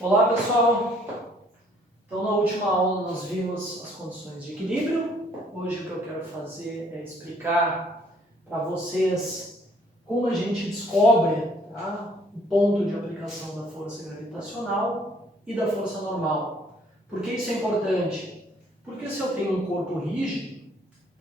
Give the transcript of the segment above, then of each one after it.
Olá pessoal, então na última aula nós vimos as condições de equilíbrio. Hoje o que eu quero fazer é explicar para vocês como a gente descobre o ponto de aplicação da força gravitacional e da força normal. Por que isso é importante? Porque se eu tenho um corpo rígido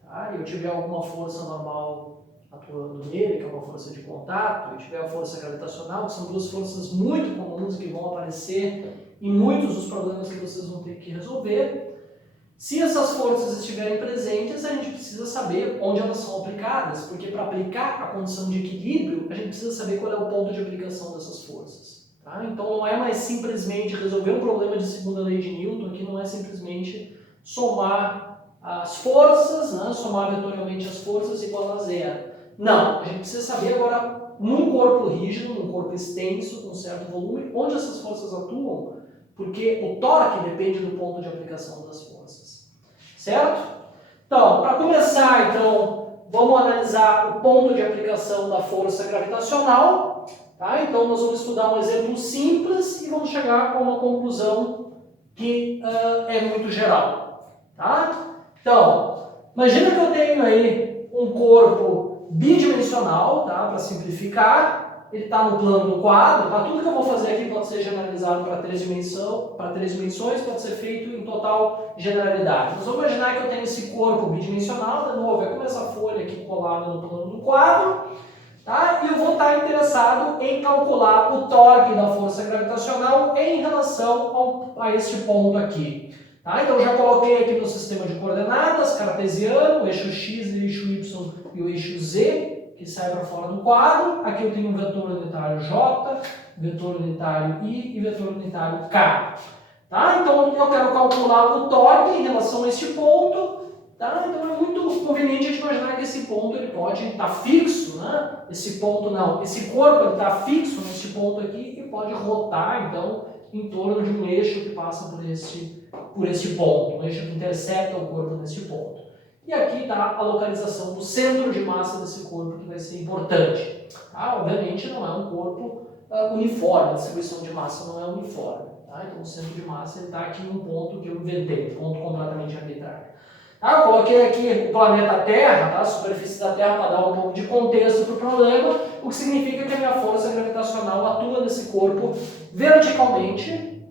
e eu tiver alguma força normal atuando nele, que é uma força de contato, e tiver a força gravitacional, que são duas forças muito comuns que vão aparecer em muitos dos problemas que vocês vão ter que resolver. Se essas forças estiverem presentes, a gente precisa saber onde elas são aplicadas, porque para aplicar a condição de equilíbrio, a gente precisa saber qual é o ponto de aplicação dessas forças. Então não é mais simplesmente resolver um problema de segunda lei de Newton, que não é simplesmente somar as forças, somar vetorialmente as forças igual a zero. Não, a gente precisa saber agora, num corpo rígido, num corpo extenso, com certo volume, onde essas forças atuam, porque o torque depende do ponto de aplicação das forças. Certo? Então, para começar, vamos analisar o ponto de aplicação da força gravitacional. Então, nós vamos estudar um exemplo simples e vamos chegar a uma conclusão que é muito geral. Então, imagina que eu tenho aí um corpo bidimensional, para simplificar, ele está no plano do quadro, tudo que eu vou fazer aqui pode ser generalizado para três dimensões, pode ser feito em total generalidade. Nós vamos imaginar que eu tenho esse corpo bidimensional, de novo, é como essa folha aqui colada no plano do quadro, e eu vou estar interessado em calcular o torque da força gravitacional em relação a este ponto aqui. Então, eu já coloquei aqui no sistema de coordenadas cartesiano, o eixo x, o eixo y e o eixo z, que sai para fora do quadro. Aqui eu tenho um vetor unitário j, vetor unitário i e vetor unitário k. Então, eu quero calcular o torque em relação a este ponto. Então, é muito conveniente a gente imaginar que esse ponto ele pode estar fixo, Esse ponto não. Esse corpo está fixo nesse ponto aqui e pode rotar, então, em torno de um eixo que passa por esse ponto, um eixo que intercepta o corpo nesse ponto. E aqui está a localização do centro de massa desse corpo, que vai ser importante. Obviamente não é um corpo uniforme, a distribuição de massa não é uniforme. Então o centro de massa está aqui num ponto que eu inventei, um ponto completamente arbitrário. Eu coloquei aqui o planeta Terra, a superfície da Terra, para dar um pouco de contexto para o problema, o que significa que a minha força gravitacional atua nesse corpo verticalmente,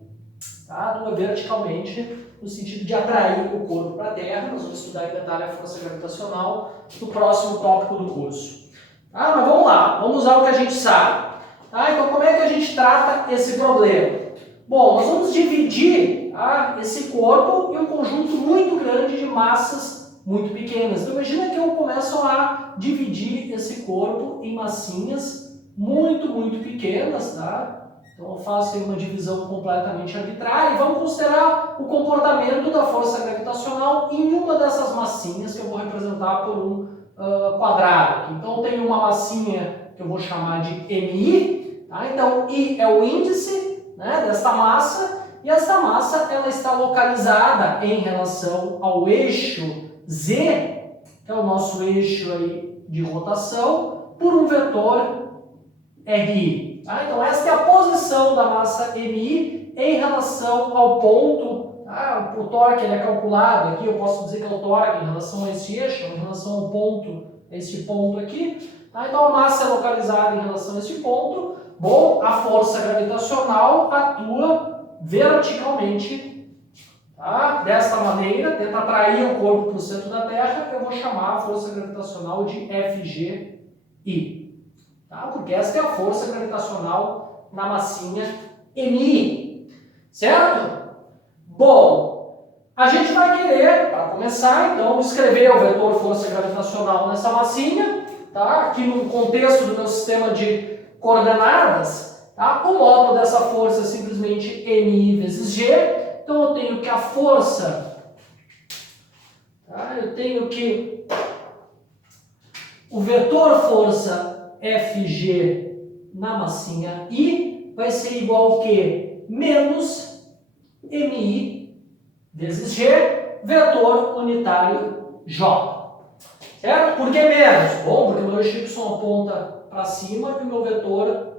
atua verticalmente no sentido de atrair o corpo para a Terra. Nós vamos estudar em detalhe a força gravitacional no próximo tópico do curso. Mas vamos lá, vamos usar o que a gente sabe. Então, como é que a gente trata esse problema? Bom, nós vamos dividir esse corpo em um conjunto muito grande de massas muito pequenas. Então, imagina que eu começo a dividir esse corpo em massinhas muito, muito pequenas, Então, eu faço uma divisão completamente arbitrária e vamos considerar o comportamento da força gravitacional em uma dessas massinhas que eu vou representar por um quadrado. Então, eu tenho uma massinha que eu vou chamar de MI. Então, I é o índice desta massa e esta massa ela está localizada em relação ao eixo Z, que é o nosso eixo aí de rotação, por um vetor RI. Então, esta é a posição da massa MI em relação ao ponto. O torque ele é calculado aqui, eu posso dizer que é o torque em relação a esse eixo, em relação ao ponto, esse ponto aqui. Então, a massa é localizada em relação a esse ponto. Bom, a força gravitacional atua verticalmente, desta maneira, tenta atrair o corpo para o centro da Terra. Eu vou chamar a força gravitacional de FGI. Porque essa é a força gravitacional na massinha MI. Certo? Bom, a gente vai querer, para começar, então, escrever o vetor força gravitacional nessa massinha. Aqui no contexto do meu sistema de coordenadas, o módulo dessa força é simplesmente MI vezes G. Então, eu tenho que a força, o vetor força FG na massinha I vai ser igual ao que? Menos MI vezes G, vetor unitário J. Certo? Por que menos? Bom, porque o meu eixo Y aponta para cima e o meu vetor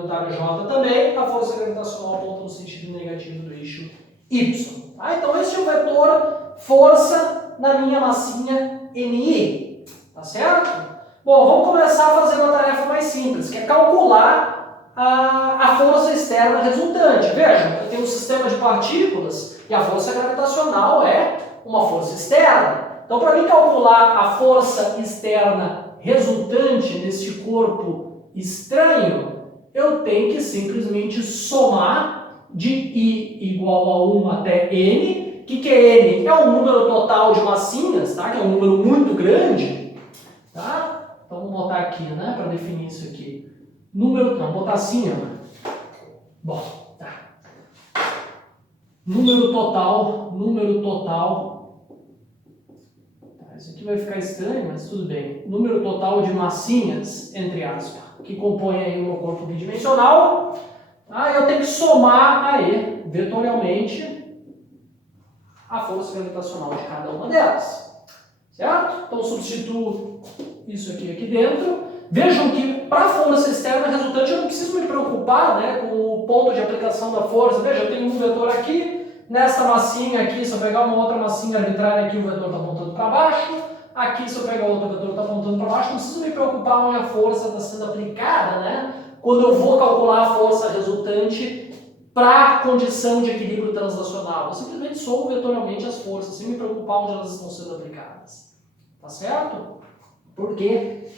unitário J também, a força gravitacional aponta no sentido negativo do eixo Y. Tá? Então esse é o vetor força na minha massinha MI. Tá certo? Bom, vamos começar a fazer uma tarefa mais simples, que é calcular a força externa resultante. Vejam, eu tenho um sistema de partículas e a força gravitacional é uma força externa. Então, para mim calcular a força externa resultante neste corpo estranho, eu tenho que simplesmente somar de I igual a 1 até N. O que é N? É o número total de massinhas, tá? Que é um número muito grande. Tá? Então, vamos botar aqui, né, para definir isso aqui. Número, não, vou botar assim, ó. Bom, tá. Número total. Isso aqui vai ficar estranho, mas tudo bem. Número total de massinhas, entre aspas, que compõem aí o meu corpo bidimensional. Eu tenho que somar aí, vetorialmente, a força gravitacional de cada uma delas. Certo? Então, substituo isso aqui dentro. Vejam que para a força externa resultante eu não preciso me preocupar, né, com o ponto de aplicação da força. Veja, eu tenho um vetor aqui. Nessa massinha aqui, se eu pegar uma outra massinha arbitrária aqui, o vetor está apontando para baixo. Aqui, se eu pegar outro vetor, está apontando para baixo. Não preciso me preocupar onde a força está sendo aplicada, né? Quando eu vou calcular a força resultante para a condição de equilíbrio translacional. Eu simplesmente somo vetorialmente as forças, sem me preocupar onde elas estão sendo aplicadas. Tá certo? Porque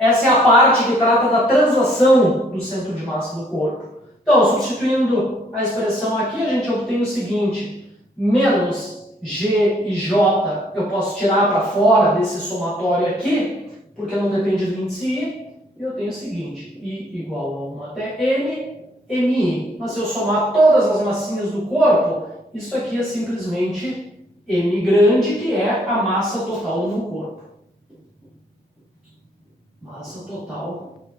essa é a parte que trata da translação do centro de massa do corpo. Então, substituindo a expressão aqui, a gente obtém o seguinte: menos G e J eu posso tirar para fora desse somatório aqui, porque não depende do índice I, e eu tenho o seguinte: I igual a 1 até M, MI. Mas se eu somar todas as massinhas do corpo, isso aqui é simplesmente M grande, que é a massa total do meu corpo. Massa total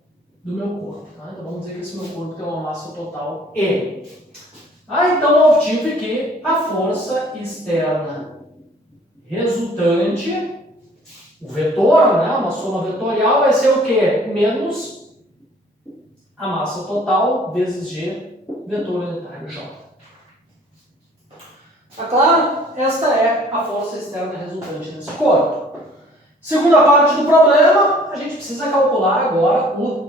do meu corpo. Tá? Então vamos dizer que esse meu corpo tem uma massa total M. Então eu obtive que a força externa resultante, o vetor, né, uma soma vetorial, vai ser o quê? Menos a massa total vezes G, vetor unitário J. Tá claro? Esta é a força externa resultante nesse corpo. Segunda parte do problema, a gente precisa calcular agora o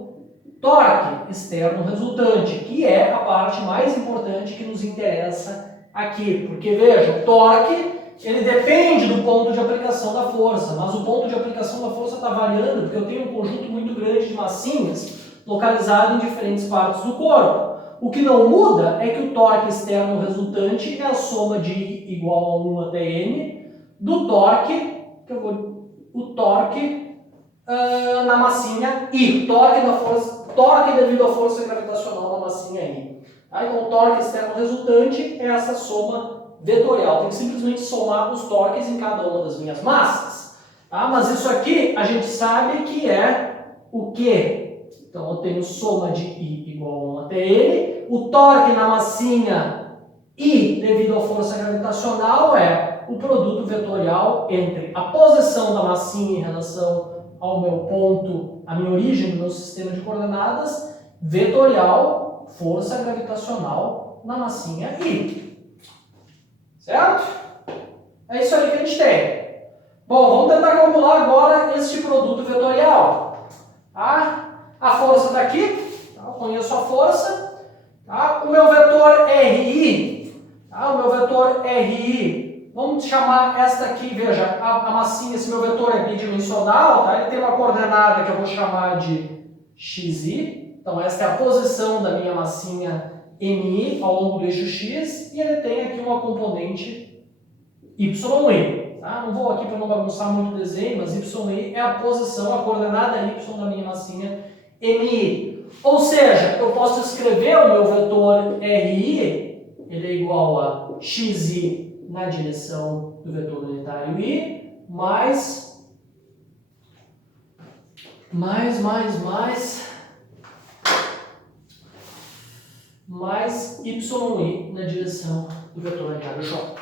torque externo resultante, que é a parte mais importante que nos interessa aqui. Porque, veja, o torque ele depende do ponto de aplicação da força, mas o ponto de aplicação da força está variando porque eu tenho um conjunto muito grande de massinhas localizado em diferentes partes do corpo. O que não muda é que o torque externo resultante é a soma de I igual a 1 até N do torque, na massinha I, torque devido à força gravitacional na massinha I. Então o torque externo resultante é essa soma vetorial. Tem que simplesmente somar os torques em cada uma das minhas massas. Mas isso aqui a gente sabe que é o quê? Então eu tenho soma de I igual a 1 até N. O torque na massinha I devido à força gravitacional é o produto vetorial entre a posição da massinha em relação ao meu ponto, a minha origem do meu sistema de coordenadas, vetorial, força gravitacional na massinha I. Certo? É isso aí que a gente tem. Bom, vamos tentar calcular agora este produto vetorial. A força está aqui, eu conheço a força. O meu vetor RI, vamos chamar esta aqui, veja, a massinha, esse meu vetor é bidimensional, ele tem uma coordenada que eu vou chamar de XI. Então esta é a posição da minha massinha MI ao longo do eixo X, e ele tem aqui uma componente YI. Não vou aqui para não bagunçar muito o desenho, mas YI é a posição, a coordenada Y da minha massinha MI. Ou seja, eu posso escrever o meu vetor RI, ele é igual a XI na direção do vetor unitário I, mais YI na direção do vetor unitário J.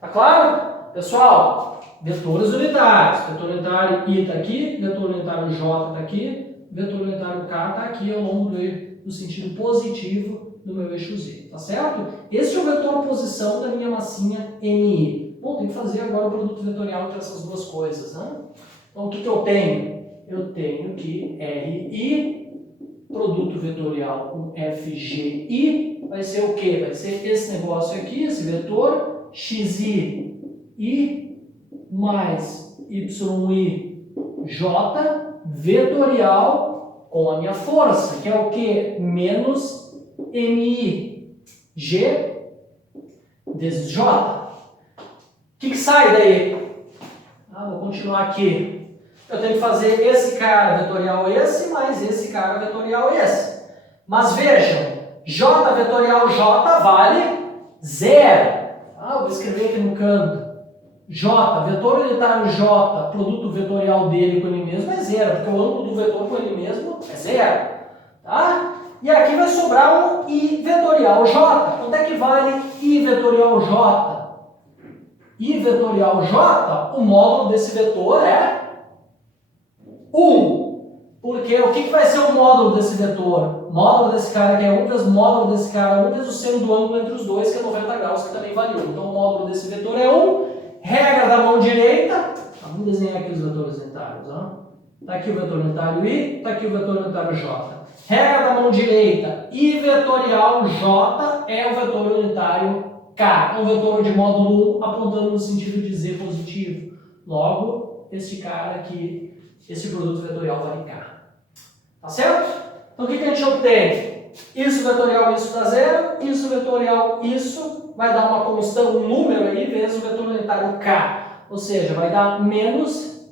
Tá claro? Pessoal, vetores unitários. Vetor unitário I está aqui, vetor unitário J está aqui, vetor unitário K está aqui ao longo do sentido positivo do meu eixo Z, tá certo? Esse é o vetor posição da minha massinha MI. Bom, tem que fazer agora o produto vetorial entre essas duas coisas, né? Então, o que eu tenho? Eu tenho que RI, produto vetorial com FGI, vai ser o quê? Vai ser esse negócio aqui, esse vetor, XI mais YI J vetorial com a minha força, que é o quê? Menos MI G vezes J. O que sai daí? Vou continuar aqui. Eu tenho que fazer esse cara vetorial esse, mais esse cara vetorial esse. Mas vejam, J vetorial J vale 0. Eu vou escrever aqui no canto. J, vetor unitário J, produto vetorial dele com ele mesmo é 0, porque o ângulo do vetor com ele mesmo é 0. Tá? E aqui vai sobrar um I vetorial J. Quanto é que vale I vetorial J? I vetorial J, o módulo desse vetor é 1. Porque o que vai ser o módulo desse vetor? Módulo desse cara que é 1 vezes módulo desse cara, 1 vezes o seno do ângulo entre os dois, que é 90 graus, que também vale 1. Então o módulo desse vetor é 1. Regra da mão direita. Vamos desenhar aqui os vetores unitários. Está aqui o vetor unitário I, está aqui o vetor unitário J. Regra da mão direita. I vetorial J é o vetor unitário K. É um vetor de módulo 1 apontando no sentido de Z positivo. Logo, esse cara aqui, esse produto vetorial vale K. Tá certo? Então o que a gente obtém? Isso vetorial, isso dá 0. Isso vetorial, isso vai dar uma constante, um número aí, vezes o vetor unitário K. Ou seja, vai dar menos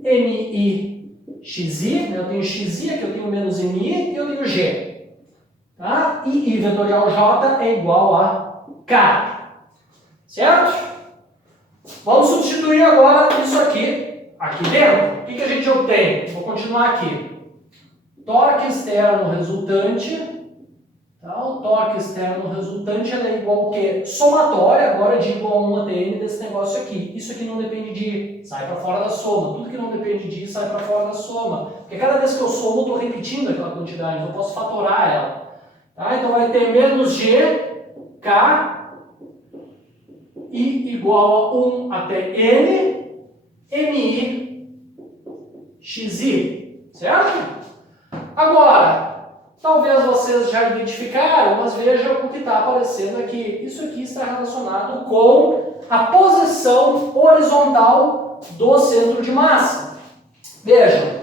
MI XI. Né? Eu tenho XI, aqui eu tenho menos MI e eu tenho G. Tá? E I vetorial J é igual a K. Certo? Vamos substituir agora isso aqui dentro. O que a gente obtém? Vou continuar aqui. Torque externo resultante. Tá? O torque externo resultante é igual ao quê? Somatória agora de igual a 1 até N desse negócio aqui. Isso aqui não depende de I, sai para fora da soma. Tudo que não depende de I sai para fora da soma. Porque cada vez que eu somo, eu estou repetindo aquela quantidade. Então eu posso fatorar ela. Tá? Então vai ter menos G, K, I igual a 1 até N, MI, XI. Certo? Agora, talvez vocês já identificaram, mas vejam o que está aparecendo aqui. Isso aqui está relacionado com a posição horizontal do centro de massa. Vejam,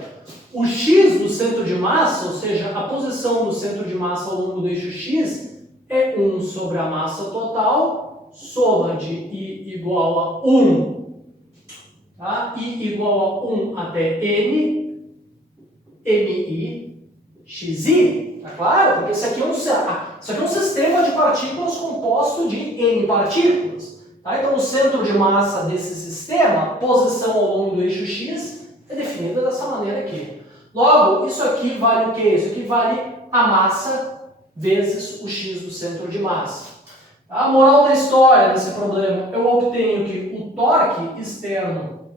o x do centro de massa, ou seja, a posição do centro de massa ao longo do eixo x, é 1 sobre a massa total, soma de I igual a 1, tá? I igual a 1 até N, MI, XI, tá claro? Porque isso aqui é um sistema de partículas composto de N partículas. Tá? Então, o centro de massa desse sistema, a posição ao longo do eixo X, é definida dessa maneira aqui. Logo, isso aqui vale o quê? Isso aqui vale a massa vezes o X do centro de massa. A moral da história desse problema, eu obtenho que o torque externo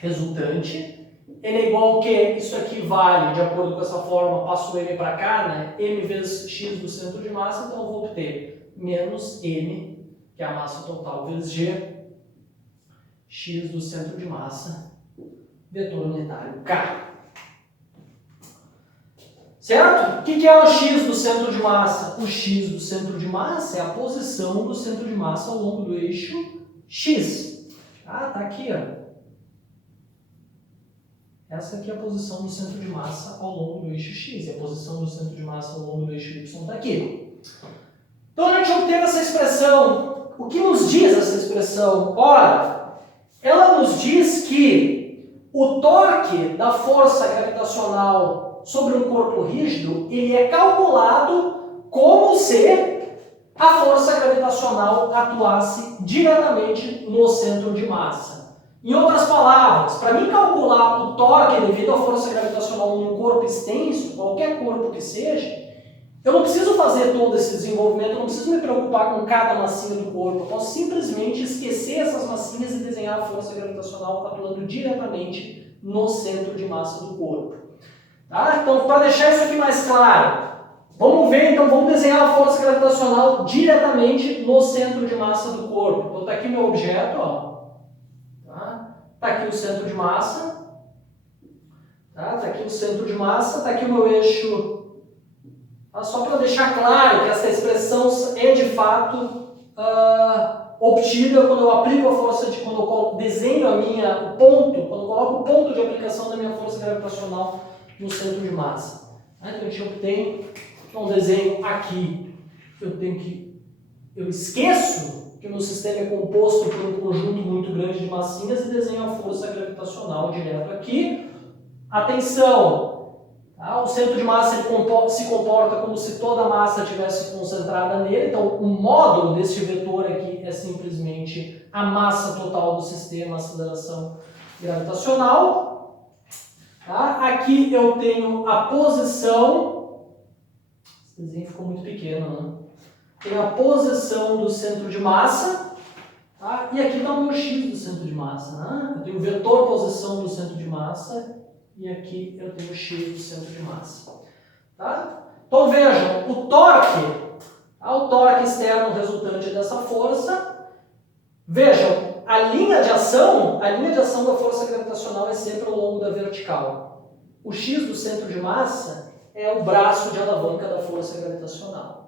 resultante ele é igual ao que? Isso aqui vale, de acordo com essa fórmula, passo o M para cá, né? M vezes X do centro de massa, então eu vou obter menos M, que é a massa total, vezes G, X do centro de massa, vetor unitário K. Certo? O que é o X do centro de massa? O X do centro de massa é a posição do centro de massa ao longo do eixo X. Tá aqui, ó. Essa aqui é a posição do centro de massa ao longo do eixo X. E a posição do centro de massa ao longo do eixo Y está aqui. Então a gente obteve essa expressão. O que nos diz essa expressão? Ora, ela nos diz que o torque da força gravitacional sobre um corpo rígido, ele é calculado como se a força gravitacional atuasse diretamente no centro de massa. Em outras palavras, para mim calcular o torque devido à força gravitacional num corpo extenso, qualquer corpo que seja, eu não preciso fazer todo esse desenvolvimento, eu não preciso me preocupar com cada massinha do corpo, eu posso simplesmente esquecer essas massinhas e desenhar a força gravitacional atuando diretamente no centro de massa do corpo. Tá? Então, para deixar isso aqui mais claro, vamos ver, então, vamos desenhar a força gravitacional diretamente no centro de massa do corpo. Então, está aqui meu objeto, ó. Tá? Tá aqui o centro de massa. Tá? Tá aqui o centro de massa, tá aqui o meu eixo. Tá? Só para deixar claro que essa expressão é de fato obtida quando eu aplico a força quando eu desenho o ponto, quando eu coloco o ponto de aplicação da minha força gravitacional no centro de massa. Tá? Então a gente obtém um desenho aqui. Eu esqueço que o meu sistema é composto por um conjunto muito grande de massinhas e desenho a força gravitacional direto aqui. Atenção! Tá? O centro de massa se comporta como se toda a massa estivesse concentrada nele. Então, o módulo deste vetor aqui é simplesmente a massa total do sistema, a aceleração gravitacional. Tá? Aqui eu tenho a posição. Esse desenho ficou muito pequeno, né? Tenho a posição do centro de massa. Tá? E aqui está o meu x do centro de massa. Né? Eu tenho o vetor posição do centro de massa. E aqui eu tenho o x do centro de massa. Tá? Então vejam, o torque externo resultante dessa força. Vejam, a linha de ação da força gravitacional é sempre ao longo da vertical. O x do centro de massa é o braço de alavanca da força gravitacional.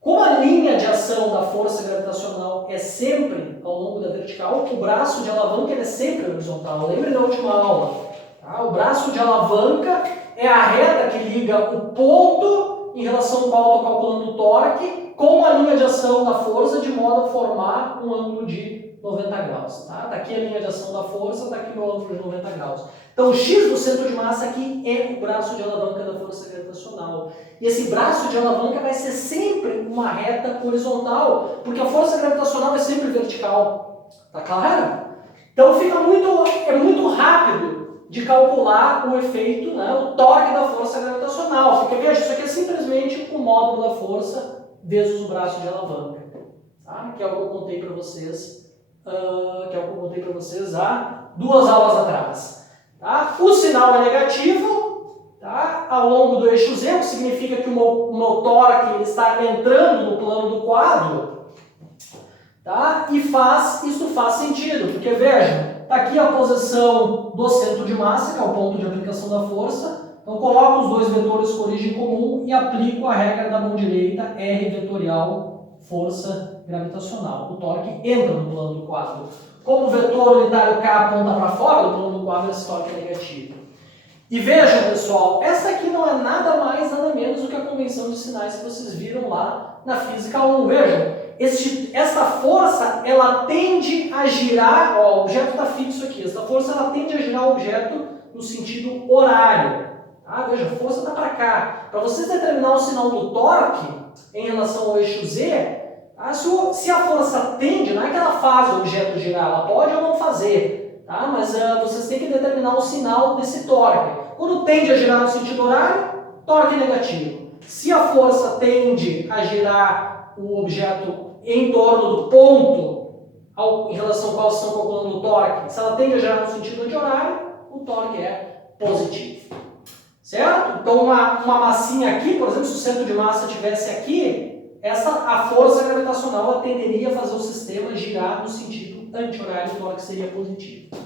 Como a linha de ação da força gravitacional é sempre ao longo da vertical, o braço de alavanca é sempre horizontal. Lembre da última aula. Tá? O braço de alavanca é a reta que liga o ponto em relação ao qual estou calculando o torque com a linha de ação da força de modo a formar um ângulo de 90 graus. Tá? Daqui a linha de ação da força, daqui o ângulo de 90 graus. Então o x do centro de massa aqui é o braço de alavanca da força gravitacional. E esse braço de alavanca vai ser sempre uma reta horizontal, porque a força gravitacional é sempre vertical. Tá claro? Então é muito rápido de calcular o efeito, né, o torque da força gravitacional. Porque veja, isso aqui é simplesmente o módulo da força vezes o braço de alavanca. Tá? Que é o que eu contei para vocês, há 2 aulas atrás. Tá? O sinal é negativo, tá? Ao longo do eixo Z, o que significa que o meu torque ele está entrando no plano do quadro. Tá? E isso faz sentido, porque vejam, está aqui a posição do centro de massa, que é o ponto de aplicação da força. Então, coloco os dois vetores com origem comum e aplico a regra da mão direita, R vetorial, força gravitacional. O torque entra no plano do quadro. Como o vetor unitário K aponta para fora do plano do quadro, esse torque é negativo. E vejam, pessoal, essa aqui não é nada mais, nada menos do que a convenção de sinais que vocês viram lá na Física 1. Vejam, essa força, ela tende a girar, ó, o objeto está fixo aqui, essa força ela tende a girar o objeto no sentido horário. Tá? Veja, a força está para cá. Para vocês determinar o sinal do torque em relação ao eixo Z, tá? Se a força tende, não é que ela faz o objeto girar, ela pode ou não fazer, tá? Mas vocês têm que determinar o sinal desse torque. Quando tende a girar no sentido horário, torque negativo. Se a força tende a girar o objeto em torno do ponto em relação ao qual estão calculando o torque, se ela tende a girar no sentido anti-horário, o torque é positivo. Certo? Então uma massinha aqui, por exemplo, se o centro de massa estivesse aqui, a força gravitacional ela tenderia a fazer o sistema girar no sentido anti-horário, o torque seria positivo.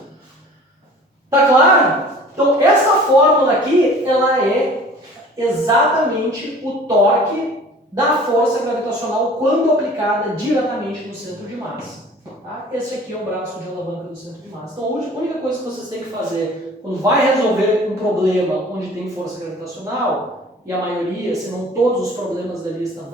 Tá claro? Então essa fórmula aqui, ela é exatamente o torque da força gravitacional quando aplicada diretamente no centro de massa. Tá? Esse aqui é o braço de alavanca do centro de massa. Então a única coisa que vocês têm que fazer quando vai resolver um problema onde tem força gravitacional, e a maioria, se não todos os problemas da lista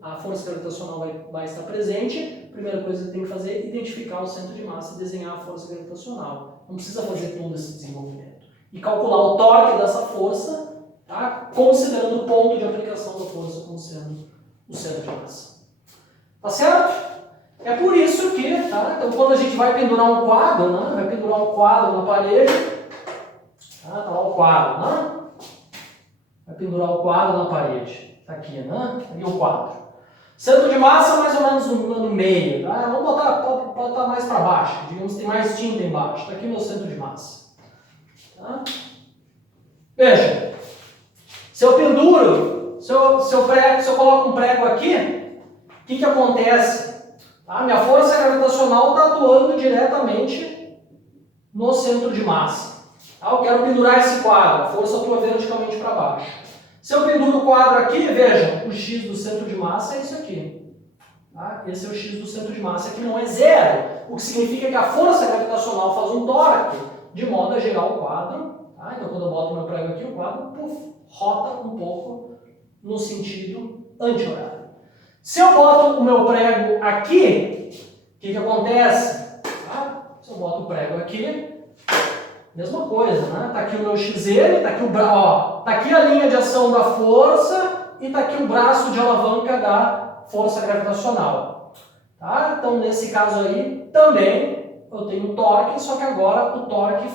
a força gravitacional vai estar presente, a primeira coisa que tem que fazer é identificar o centro de massa e desenhar a força gravitacional. Não precisa fazer todo esse desenvolvimento. E calcular o torque dessa força, tá? Considerando o ponto de aplicação da força como sendo o centro de massa. Tá certo? É por isso que, tá? Então, quando a gente vai pendurar um quadro, né? Vai pendurar um quadro na parede, tá lá o quadro, né? Vai pendurar o quadro na parede. Está aqui, né? Aqui o quadro. Centro de massa mais ou menos no meio. Tá? Vamos botar mais para baixo. Digamos que tem mais tinta embaixo. Está aqui o meu centro de massa. Tá? Veja, se eu penduro, se eu coloco um prego aqui, o que acontece? Tá? Minha força gravitacional está atuando diretamente no centro de massa. Tá? Eu quero pendurar esse quadro, a força atua verticalmente para baixo. Se eu penduro o quadro aqui, veja, o x do centro de massa é isso aqui. Tá? Esse é o x do centro de massa, que não é zero, o que significa que a força gravitacional faz um torque de modo a girar o quadro. Tá? Então, quando eu boto meu prego aqui, o quadro rota um pouco no sentido anti-horário. Se eu boto o meu prego aqui, o que acontece? Tá? Se eu boto o prego aqui, mesma coisa, né? Tá aqui o meu XL, tá aqui tá aqui a linha de ação da força e tá aqui o braço de alavanca da força gravitacional. Tá? Então, nesse caso aí, também eu tenho torque, só que agora o torque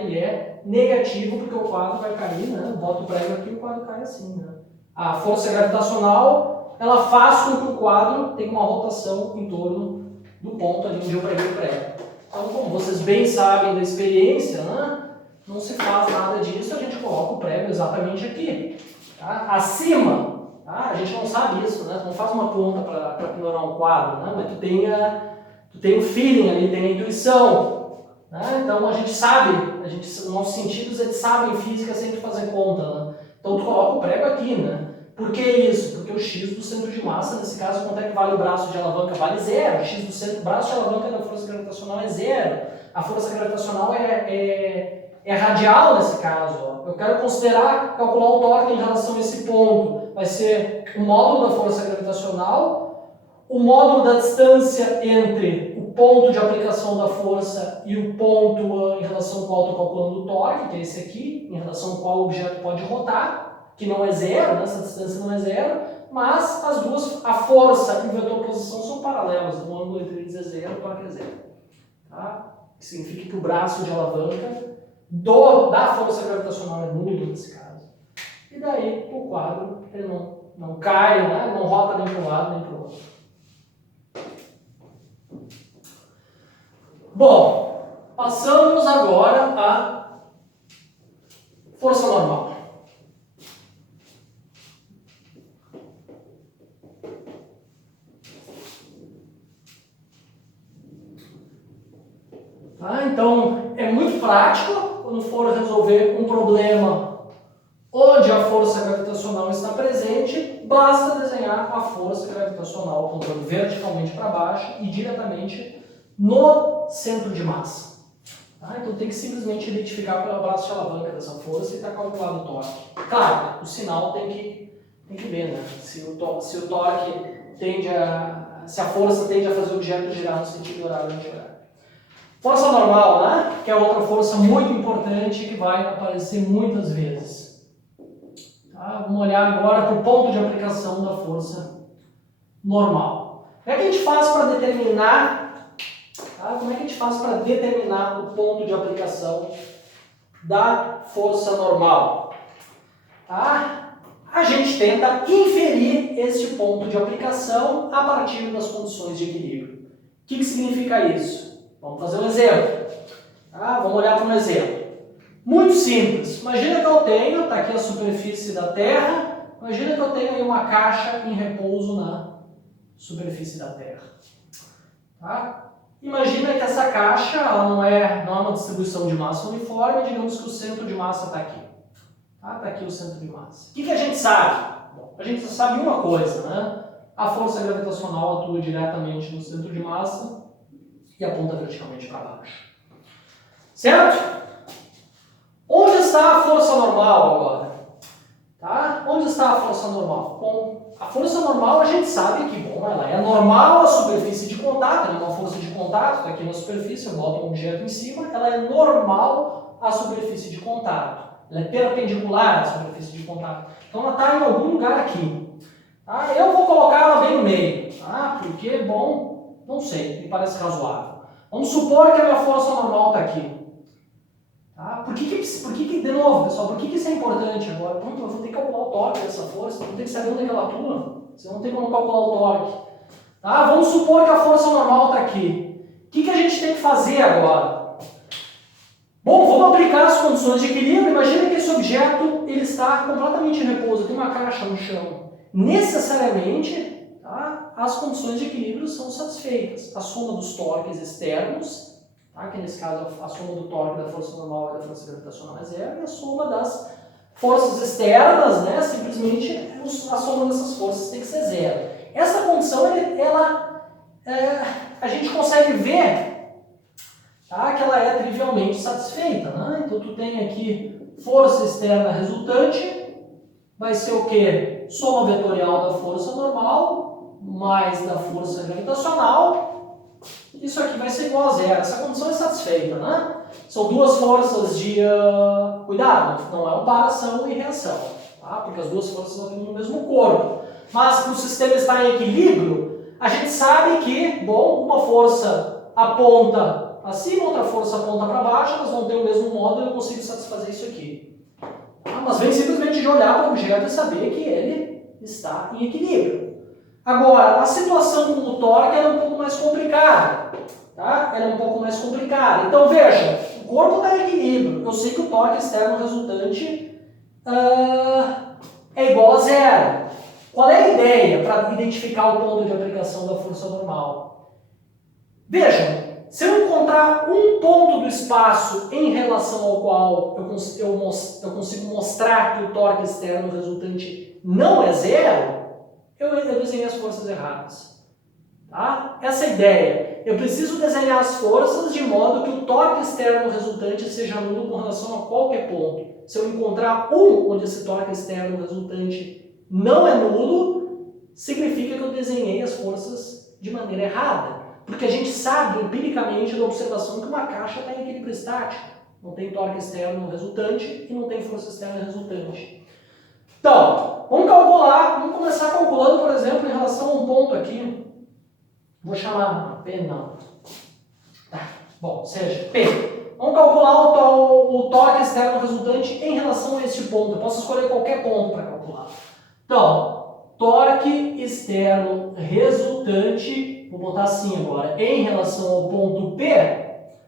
ele é negativo, porque o quadro vai cair, né? Eu boto o prego aqui e o quadro cai assim, né? A força gravitacional, ela faz com que o quadro tenha uma rotação em torno do ponto ali onde eu preguei o prego. Então, como vocês bem sabem da experiência, né? Não se faz nada disso, a gente coloca o prego exatamente aqui. Tá? Acima, tá? A gente não sabe isso, né? Tu não faz uma conta para pendurar um quadro, né? Mas tu tem o feeling ali, tem a intuição. Né? Então a gente sabe, nossos sentidos eles sabem física sem tu fazer conta. Né? Então tu coloca o prego aqui, né? Por que isso? Porque o x do centro de massa, nesse caso, quanto é que vale o braço de alavanca? Vale zero. O x do centro, braço de alavanca da força gravitacional é zero. A força gravitacional é radial nesse caso. Ó. Eu quero calcular o torque em relação a esse ponto. Vai ser o módulo da força gravitacional, o módulo da distância entre o ponto de aplicação da força e o ponto em relação ao qual eu estou calculando o torque, que é esse aqui, em relação ao qual o objeto pode rotar, que não é zero, né? Essa distância não é zero, mas as duas, a força e o vetor posição são paralelas, o ângulo entre eles é zero, o torque é zero. Tá? Que significa que o braço de alavanca da força gravitacional é nulo nesse caso. E daí o quadro ele não cai, né? Não rota nem para um lado nem para o outro. Bom, passamos agora à força normal. Tá? Então, é muito prático quando for resolver um problema onde a força gravitacional está presente, basta desenhar a força gravitacional apontando verticalmente para baixo e diretamente no centro de massa. Tá? Então, tem que simplesmente identificar pelo braço de alavanca dessa força e está calculado o torque. Claro, o sinal tem que ver, né? Se o torque se a força tende a fazer o objeto girar no sentido horário anti-horário. Força normal, né? Que é outra força muito importante que vai aparecer muitas vezes. Tá? Vamos olhar agora para o ponto de aplicação da força normal. Como é que a gente faz para determinar? Tá? Como é que a gente faz para determinar o ponto de aplicação da força normal? Tá? A gente tenta inferir este ponto de aplicação a partir das condições de equilíbrio. O que significa isso? Vamos fazer um exemplo. Tá? Vamos olhar para um exemplo. Muito simples. Imagina que eu tenho, está aqui a superfície da Terra, imagina que eu tenho aí uma caixa em repouso na superfície da Terra. Tá? Imagina que essa caixa ela não é uma distribuição de massa uniforme, digamos que o centro de massa está aqui. Tá? Está aqui o centro de massa. O que a gente sabe? Bom, a gente sabe uma coisa, né? A força gravitacional atua diretamente no centro de massa e aponta verticalmente para baixo. Certo? Onde está a força normal agora? Tá? Onde está a força normal? Bom, a força normal a gente sabe que ela é normal à superfície de contato, ela é uma força de contato, está aqui na superfície, eu boto um objeto em cima, ela é normal à superfície de contato. Ela é perpendicular à superfície de contato. Então ela está em algum lugar aqui. Tá? Eu vou colocar ela bem no meio. Tá? Porque, bom, não sei, me parece razoável. Vamos supor que a minha força normal está aqui. Tá? Tá? De novo, pessoal, por que isso é importante agora? Pronto, eu vou ter que calcular o torque dessa força, eu vou ter que saber onde é que ela atua. Você não tem como calcular o torque. Tá? Vamos supor que a força normal está aqui. O que a gente tem que fazer agora? Bom, vamos aplicar as condições de equilíbrio. Imagina que esse objeto ele está completamente em repouso, tem uma caixa no chão. Necessariamente, tá, as condições de equilíbrio são satisfeitas. A soma dos torques externos, tá, que nesse caso a soma do torque da força normal e da força gravitacional é zero, e a soma das forças externas, né, simplesmente a soma dessas forças tem que ser zero. Essa condição, a gente consegue ver, tá, que ela é trivialmente satisfeita. Né? Então, tu tem aqui força externa resultante, vai ser o quê? Soma vetorial da força normal, mais da força gravitacional. Isso aqui vai ser igual a zero. Essa condição é satisfeita. Né? São duas forças de... Cuidado, não é operação e reação, tá? Porque as duas forças estão no mesmo corpo. Mas o sistema está em equilíbrio, a gente sabe que, bom, uma força aponta acima, outra força aponta para baixo, elas vão ter o mesmo módulo e eu consigo satisfazer isso aqui. Mas vem simplesmente de olhar para o objeto e saber que ele está em equilíbrio. Agora, a situação com o torque é um pouco mais complicada. Tá? Ela é um pouco mais complicada. Então, veja, o corpo está em equilíbrio. Eu sei que o torque externo resultante é igual a zero. Qual é a ideia para identificar o ponto de aplicação da força normal? Vejam, se eu encontrar um ponto do espaço em relação ao qual eu consigo mostrar que o torque externo resultante não é zero, eu desenhei as forças erradas. Tá? Essa é a ideia. Eu preciso desenhar as forças de modo que o torque externo resultante seja nulo com relação a qualquer ponto. Se eu encontrar um onde esse torque externo resultante não é nulo, significa que eu desenhei as forças de maneira errada. Porque a gente sabe empiricamente da observação que uma caixa está em equilíbrio estático. Não tem torque externo resultante e não tem força externa resultante. Então, vamos começar calculando, por exemplo, em relação a um ponto aqui. Vou chamar P, não. Tá, bom, seja P. Vamos calcular o torque externo resultante em relação a este ponto. Eu posso escolher qualquer ponto para calcular. Então, torque externo resultante, vou botar assim agora, em relação ao ponto P,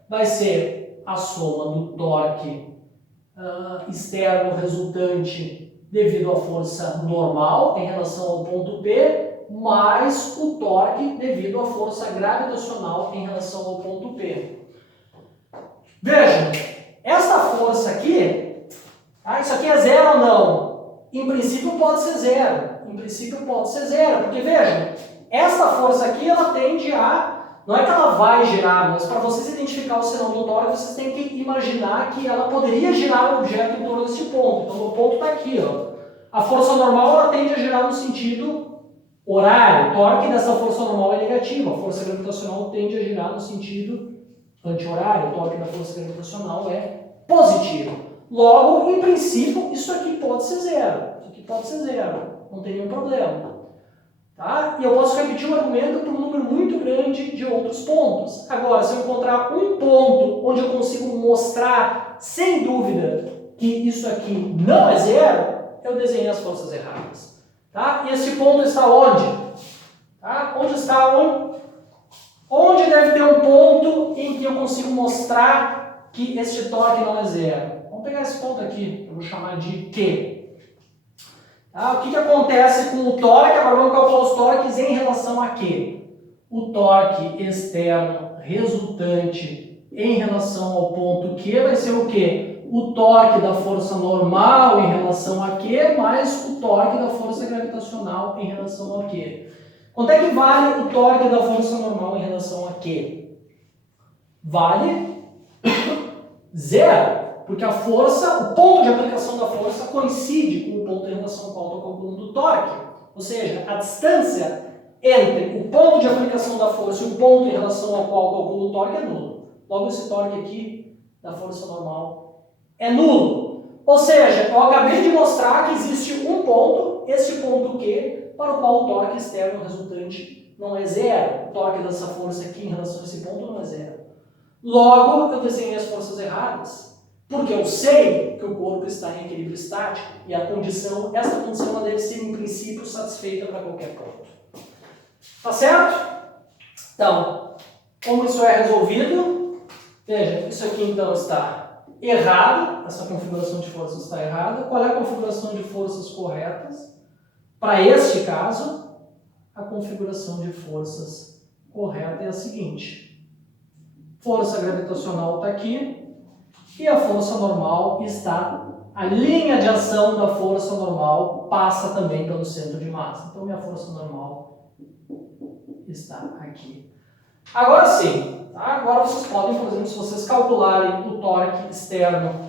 vai ser a soma do torque externo resultante devido à força normal em relação ao ponto P, mais o torque devido à força gravitacional em relação ao ponto P. Vejam, essa força aqui, tá? Isso aqui é zero ou não? Em princípio pode ser zero. Em princípio pode ser zero, porque vejam, essa força aqui ela tende a, não é que ela vai girar, mas para vocês identificar o sinal do torque, vocês têm que imaginar que ela poderia girar o objeto em torno desse ponto. Então o ponto está aqui, ó. A força normal ela tende a girar no sentido horário. O torque dessa força normal é negativo. A força gravitacional tende a girar no sentido anti-horário. O torque da força gravitacional é positivo. Logo, em princípio, isso aqui pode ser zero. Isso aqui pode ser zero. Não tem nenhum problema. Tá? E eu posso repetir o argumento para um número muito grande de outros pontos. Agora, se eu encontrar um ponto onde eu consigo mostrar, sem dúvida, que isso aqui não é zero, eu desenhei as forças erradas. Tá? E esse ponto está onde? Tá? Onde está? Onde deve ter um ponto em que eu consigo mostrar que este torque não é zero? Vamos pegar esse ponto aqui, eu vou chamar de Q. Tá? O que acontece com o torque? Agora vamos calcular os torques em relação a Q. O torque externo resultante em relação ao ponto Q vai ser o quê? O torque da força normal em relação a Q mais o torque da força gravitacional em relação a Q. Quanto é que vale o torque da força normal em relação a Q? Vale zero. Porque a força, o ponto de aplicação da força coincide com o ponto em relação ao qual estou calculando o torque. Ou seja, a distância entre o ponto de aplicação da força e o ponto em relação ao qual calculo o torque é nulo. Logo, esse torque aqui da força normal é nulo. Ou seja, eu acabei de mostrar que existe um ponto, esse ponto Q, para o qual o torque externo resultante não é zero. O torque dessa força aqui em relação a esse ponto não é zero. Logo, eu desenhei as forças erradas. Porque eu sei que o corpo está em equilíbrio estático e essa condição ela deve ser, em princípio, satisfeita para qualquer ponto. Tá certo? Então, como isso é resolvido? Veja, isso aqui então está errado, essa configuração de forças está errada. Qual é a configuração de forças corretas? Para este caso, a configuração de forças correta é a seguinte: força gravitacional está aqui e a força normal está, a linha de ação da força normal passa também pelo centro de massa. Então, minha força normal está aqui. Agora sim, tá? Agora vocês podem, por exemplo, se vocês calcularem o torque externo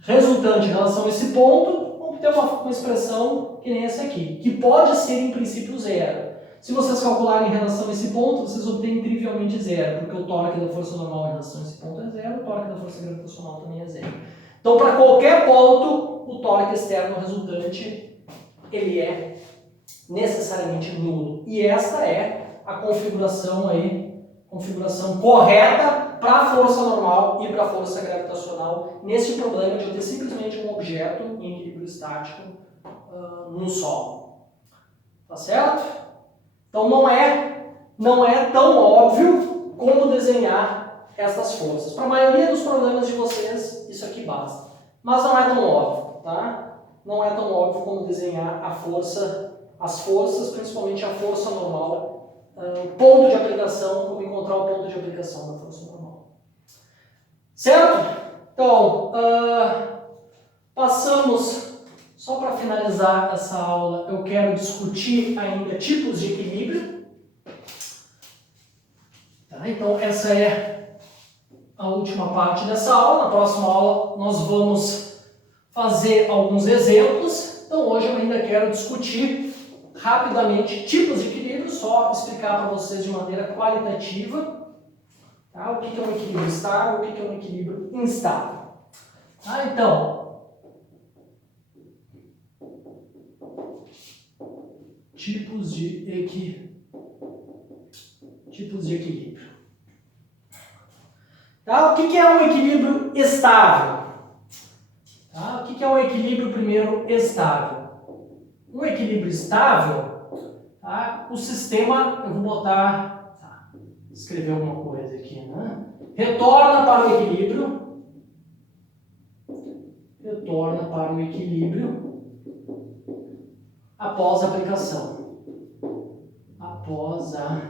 resultante em relação a esse ponto, vão ter uma expressão que nem essa aqui, que pode ser em princípio zero. Se vocês calcularem em relação a esse ponto, vocês obtêm trivialmente zero, porque o torque da força normal em relação a esse ponto é zero, o torque da força gravitacional também é zero. Então, para qualquer ponto, o torque externo resultante, ele é necessariamente nulo. E esta é a configuração correta para a força normal e para a força gravitacional nesse problema de eu ter simplesmente um objeto em equilíbrio estático no solo. Tá certo? Então não é tão óbvio como desenhar essas forças. Para a maioria dos problemas de vocês, isso aqui basta. Mas não é tão óbvio, tá? Não é tão óbvio como desenhar as forças, principalmente a força normal, ponto de aplicação, como encontrar o ponto de aplicação da força normal. Certo? Então, passamos, só para finalizar essa aula, eu quero discutir ainda tipos de equilíbrio. Tá? Então, essa é a última parte dessa aula. Na próxima aula, nós vamos fazer alguns exemplos. Então, hoje eu ainda quero discutir rapidamente tipos de equilíbrio, só explicar para vocês de maneira qualitativa, tá? O que é um equilíbrio estável, o que é um equilíbrio instável. Tá? Então, tipos de equilíbrio. Tá? O que é um equilíbrio estável? Tá? O que é um equilíbrio, primeiro, estável? Um equilíbrio estável, tá? O sistema, eu vou botar, escrever alguma coisa aqui, né? Retorna para o equilíbrio após a aplicação. Após a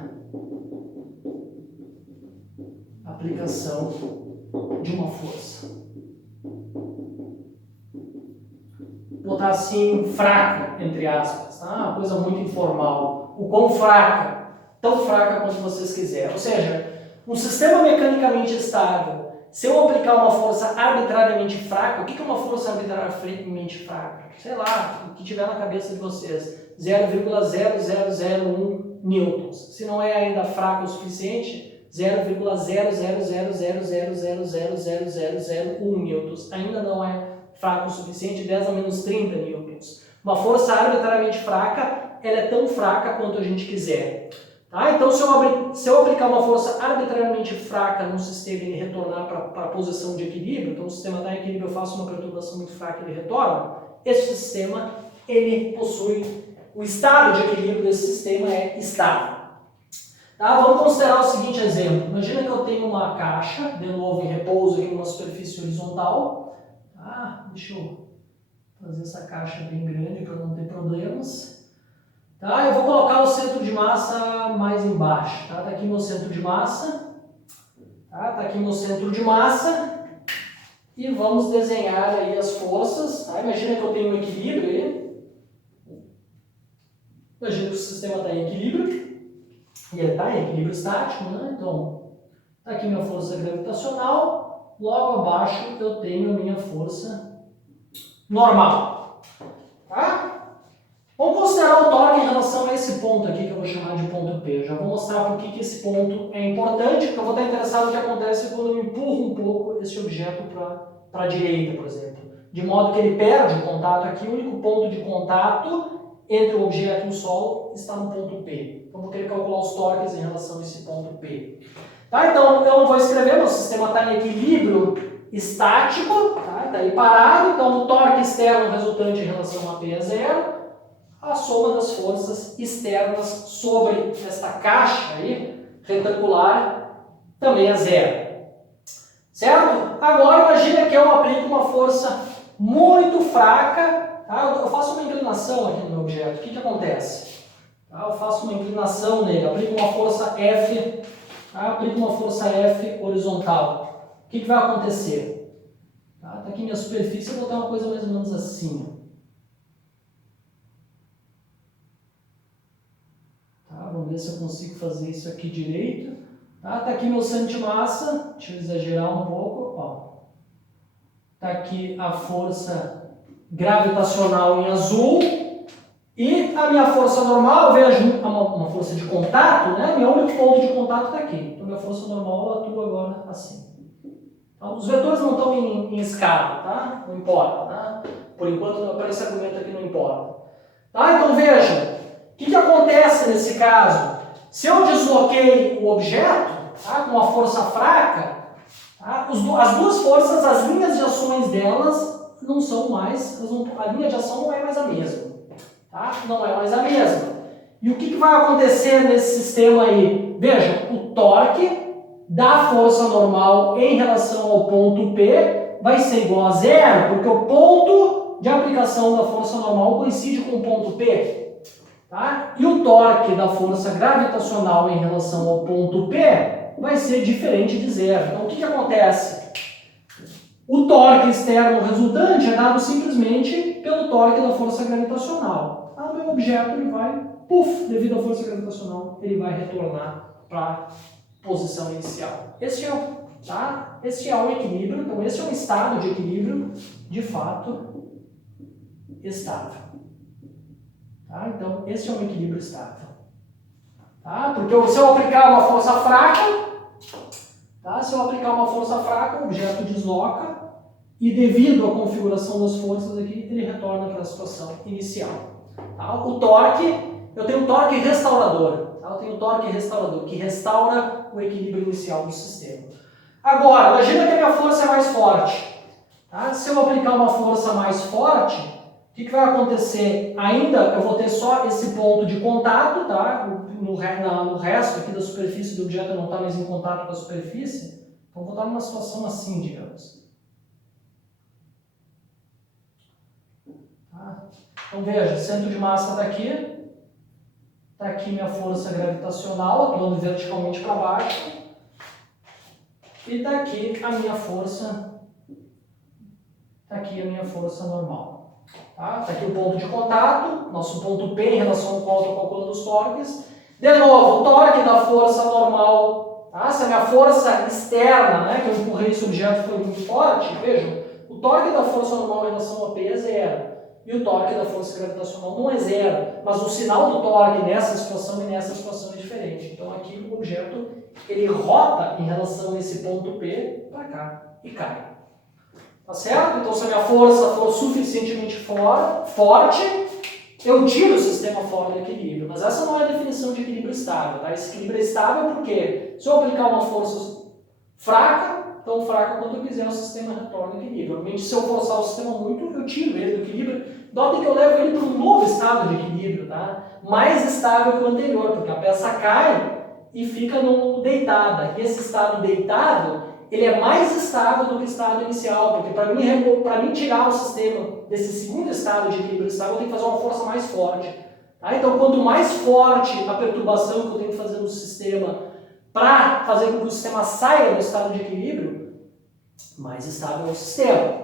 aplicação de uma força. Vou botar assim, fraca, entre aspas, tá? Uma coisa muito informal. O quão fraca, tão fraca quanto vocês quiserem. Ou seja, um sistema mecanicamente estável, se eu aplicar uma força arbitrariamente fraca, o que é uma força arbitrariamente fraca? Sei lá, o que tiver na cabeça de vocês, 0,0001 newtons. Se não é ainda fraca o suficiente, 0,0000000001 newtons. Ainda não é fraco o suficiente, 10 a menos 30 newtons. Uma força arbitrariamente fraca, ela é tão fraca quanto a gente quiser. Tá? Então, se eu aplicar uma força arbitrariamente fraca num sistema e ele retornar para a posição de equilíbrio, então o sistema está em equilíbrio, eu faço uma perturbação muito fraca e ele retorna, esse sistema, ele possui, o estado de equilíbrio desse sistema é estável. Tá? Vamos considerar o seguinte exemplo. Imagina que eu tenho uma caixa, de novo em repouso aqui numa superfície horizontal. Deixa eu fazer essa caixa bem grande para não ter problemas. Tá? Eu vou colocar o centro de massa mais embaixo. Tá? Tá aqui meu centro de massa. Tá aqui meu centro de massa. E vamos desenhar aí as forças. Tá? Imagina que eu tenho um equilíbrio aí. Imagina que o sistema está em equilíbrio. E ele está em equilíbrio estático, né? Então, tá aqui minha força gravitacional. Logo abaixo eu tenho a minha força normal. Tá? Vamos considerar o torque em relação a esse ponto aqui, que eu vou chamar de ponto P. Eu já vou mostrar por que esse ponto é importante, porque eu vou estar interessado no que acontece quando eu empurro um pouco esse objeto para a direita, por exemplo. De modo que ele perde o contato aqui, o único ponto de contato entre o objeto e o solo está no ponto P. Então, vou querer calcular os torques em relação a esse ponto P. Tá? Então, eu não vou escrever, meu sistema está em equilíbrio estático, tá? Tá aí parado, então o torque externo resultante em relação a P é zero, a soma das forças externas sobre esta caixa aí, retangular, também é zero. Certo? Agora imagina que eu aplico uma força muito fraca, tá? Eu faço uma inclinação aqui no meu objeto, o que acontece? Tá? Eu faço uma inclinação nele, aplico uma força F, tá? Aplico uma força F horizontal. O que vai acontecer? Tá aqui minha superfície, eu vou botar uma coisa mais ou menos assim. Tá? Vamos ver se eu consigo fazer isso aqui direito. Tá aqui meu centro de massa, deixa eu exagerar um pouco. Ó. Tá aqui a força gravitacional em azul. E a minha força normal, veja, uma força de contato, né? Meu único ponto de contato está aqui. Então, minha força normal atua agora assim. Então, os vetores não estão em escala, tá? Não importa, tá? Por enquanto, para esse argumento aqui não importa. Tá? Então, veja, o que acontece nesse caso? Se eu desloquei o objeto, tá? Com uma força fraca, tá? As duas forças, as linhas de ações delas não são mais, a linha de ação não é mais a mesma. Tá? Não é mais a mesma. E o que vai acontecer nesse sistema aí? Veja, o torque da força normal em relação ao ponto P vai ser igual a zero, porque o ponto de aplicação da força normal coincide com o ponto P. Tá? E o torque da força gravitacional em relação ao ponto P vai ser diferente de zero. Então, o que acontece? O torque externo resultante é dado simplesmente pelo torque da força gravitacional. O meu objeto ele vai, devido à força gravitacional, ele vai retornar para a posição inicial. Este é um equilíbrio, então este é um estado de equilíbrio, de fato, estável. Tá? Então, este é um equilíbrio estável. Tá? Porque se eu aplicar uma força fraca, o objeto desloca e devido à configuração das forças aqui, ele retorna para a situação inicial. Tá? O torque, eu tenho um torque restaurador. Tá? Eu tenho um torque restaurador, que restaura o equilíbrio inicial do sistema. Agora, imagina que a minha força é mais forte. Tá? Se eu aplicar uma força mais forte, o que vai acontecer? Ainda eu vou ter só esse ponto de contato, tá? No resto aqui da superfície do objeto não está mais em contato com a superfície. Então, vou estar numa situação assim, digamos. Tá? Então, veja, centro de massa está aqui. Está aqui minha força gravitacional, atuando verticalmente para baixo. E está aqui a minha força. Está aqui a minha força normal. Tá? Tá aqui o ponto de contato, nosso ponto P em relação ao qual eu estou calculando os torques. De novo, o torque da força normal. Tá? Se a minha força externa, né, que eu empurrei esse objeto, foi muito forte, vejam, o torque da força normal em relação a P é zero. E o torque da força gravitacional não é zero, mas o sinal do torque nessa situação e nessa situação é diferente. Então aqui o objeto ele rota em relação a esse ponto P para cá e cai. Tá certo? Então se a minha força for suficientemente forte, eu tiro o sistema fora do equilíbrio. Mas essa não é a definição de equilíbrio estável. Tá? Esse equilíbrio é estável porque se eu aplicar uma força fraca, tão fraca quanto eu quiser, o sistema retorna ao equilíbrio. Normalmente, se eu forçar o sistema muito, eu tiro ele do equilíbrio. Notem que eu levo ele para um novo estado de equilíbrio, tá? Mais estável que o anterior, porque a peça cai e fica deitada. E esse estado deitado, ele é mais estável do que o estado inicial, porque para mim tirar o sistema desse segundo estado de equilíbrio estável, eu tenho que fazer uma força mais forte. Tá? Então, quanto mais forte a perturbação que eu tenho que fazer no sistema para fazer com que o sistema saia do estado de equilíbrio, mais estável é o sistema.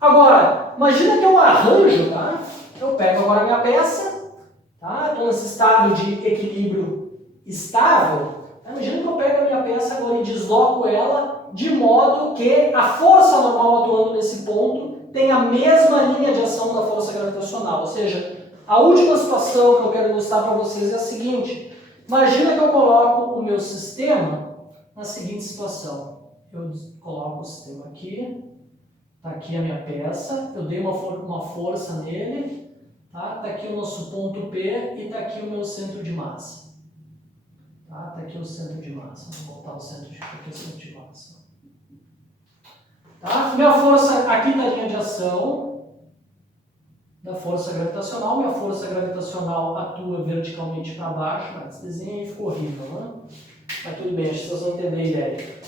Agora, imagina que eu arranjo, tá? Eu pego agora a minha peça, tá? Estou nesse estado de equilíbrio estável. Tá? Imagina que eu pego a minha peça agora e desloco ela de modo que a força normal atuando nesse ponto tem a mesma linha de ação da força gravitacional. Ou seja, a última situação que eu quero ilustrar para vocês é a seguinte. Imagina que eu coloco o meu sistema na seguinte situação. Eu coloco o sistema aqui, está aqui a minha peça, eu dei uma força nele, tá? Tá aqui o nosso ponto P e está aqui o meu centro de massa. Tá aqui o centro de massa. Vou voltar o centro de massa. Tá? Minha força aqui na linha de ação da força gravitacional. Minha força gravitacional atua verticalmente para baixo. Esse desenho aí ficou horrível, né? Mas tudo bem, acho que vocês vão entender a ideia.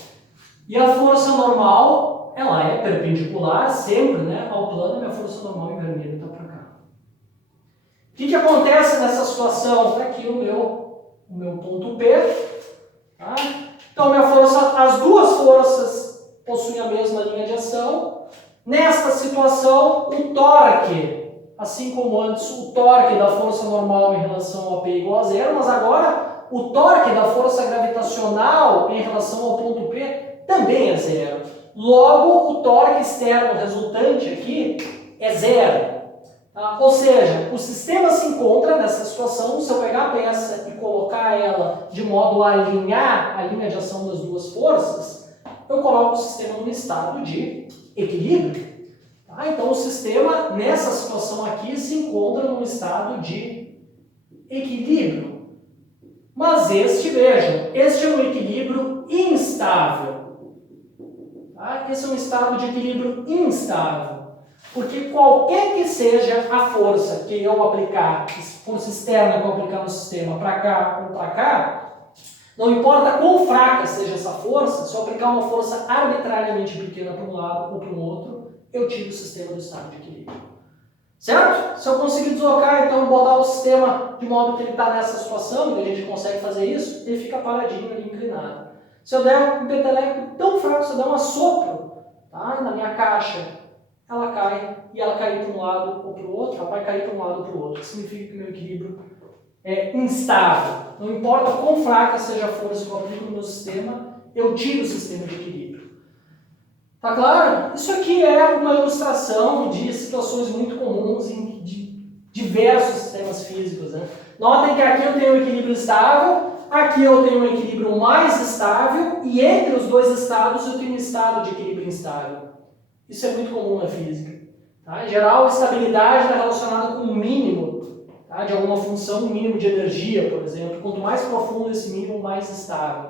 E a força normal, ela é perpendicular sempre, né, ao plano. Minha força normal em vermelho está para cá. O que acontece nessa situação? Está aqui o meu ponto P. Tá? Então, minha força, as duas forças possuem a mesma linha de ação. Nesta situação, o torque, assim como antes, o torque da força normal em relação ao P igual a zero, mas agora o torque da força gravitacional em relação ao ponto P também é zero. Logo, o torque externo resultante aqui é zero. Tá? Ou seja, o sistema se encontra nessa situação. Se eu pegar a peça e colocar ela de modo a alinhar a linha de ação das duas forças, eu coloco o sistema num estado de equilíbrio. Tá? Então, o sistema, nessa situação aqui, se encontra num estado de equilíbrio. Mas vejam, este é um equilíbrio instável. Tá? Esse é um estado de equilíbrio instável. Porque qualquer que seja a força que eu aplicar, força externa que eu aplicar no sistema para cá ou para cá, não importa quão fraca seja essa força, se eu aplicar uma força arbitrariamente pequena para um lado ou para o outro, eu tiro o sistema do estado de equilíbrio. Certo? Se eu conseguir deslocar, então, botar o sistema de modo que ele está nessa situação, e a gente consegue fazer isso, ele fica paradinho ali, inclinado. Se eu der um peteleco tão fraco, se eu der um assopro, tá, na minha caixa, ela cai, e ela cair para um lado ou para o outro, ela vai cair para um lado ou para o outro. Isso significa que o meu equilíbrio é instável. Não importa quão fraca seja a força que eu aplico no meu sistema, eu tiro o sistema de equilíbrio. Tá claro? Isso aqui é uma ilustração de situações muito comuns em diversos sistemas físicos, né? Notem que aqui eu tenho um equilíbrio estável, aqui eu tenho um equilíbrio mais estável, e entre os dois estados eu tenho um estado de equilíbrio instável. Isso é muito comum na física. Tá? Em geral, a estabilidade está relacionada com o mínimo, tá, de alguma função, um mínimo de energia, por exemplo. Quanto mais profundo esse mínimo, mais estável.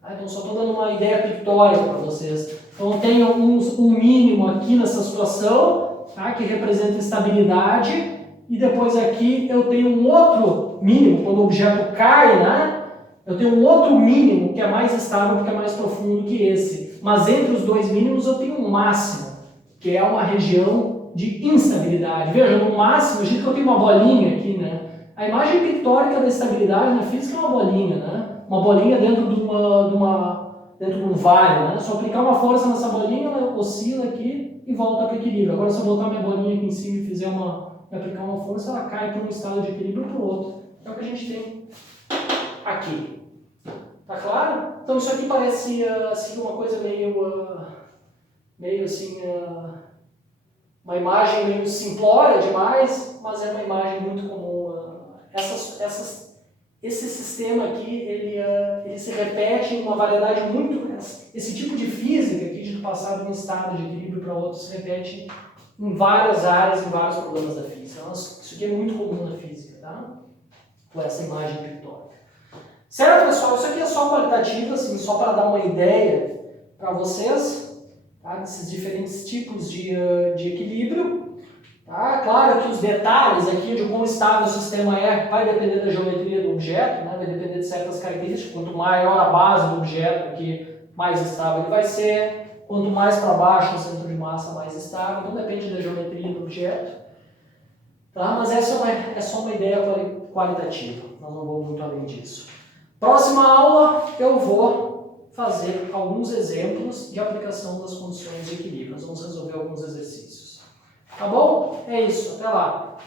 Tá? Então, só estou dando uma ideia pictórica para vocês. Então, eu tenho um mínimo aqui nessa situação, tá, que representa estabilidade, e depois aqui eu tenho um outro mínimo, quando o objeto cai, né? Eu tenho um outro mínimo que é mais estável, porque é mais profundo que esse. Mas entre os dois mínimos eu tenho um máximo, que é uma região de instabilidade. Veja, no máximo, a gente que eu tenho uma bolinha aqui, né? A imagem pictórica da estabilidade na física é uma bolinha, né? Uma bolinha dentro de um vale, né? Se eu aplicar uma força nessa bolinha, ela oscila aqui e volta para o equilíbrio. Agora, se eu botar minha bolinha aqui em cima e aplicar uma força, ela cai para um estado de equilíbrio para o outro. É o que a gente tem aqui. Tá claro? Então, isso aqui parece assim, uma coisa meio assim, uma imagem meio simplória demais, mas é uma imagem muito comum. Esse sistema aqui, ele se repete em uma variedade muito... Esse tipo de física aqui, de passar de um estado de equilíbrio para outro, se repete em várias áreas, em vários problemas da física. Isso aqui é muito comum na física, tá? Com essa imagem pictórica. Certo, pessoal? Isso aqui é só qualitativo, assim, só para dar uma ideia para vocês, tá? Desses diferentes tipos de equilíbrio. Tá? Claro que os detalhes aqui de como estável o sistema vai depender da geometria do objeto, né? Vai depender de certas características. Quanto maior a base do objeto, aqui, mais estável ele vai ser. Quanto mais para baixo o centro de massa, mais estável. Então depende da geometria do objeto. Tá? Mas essa é só uma ideia qualitativa. Nós não vamos muito além disso. Próxima aula eu vou fazer alguns exemplos de aplicação das condições de equilíbrio. Nós vamos resolver alguns exercícios. Tá bom? É isso. Até lá.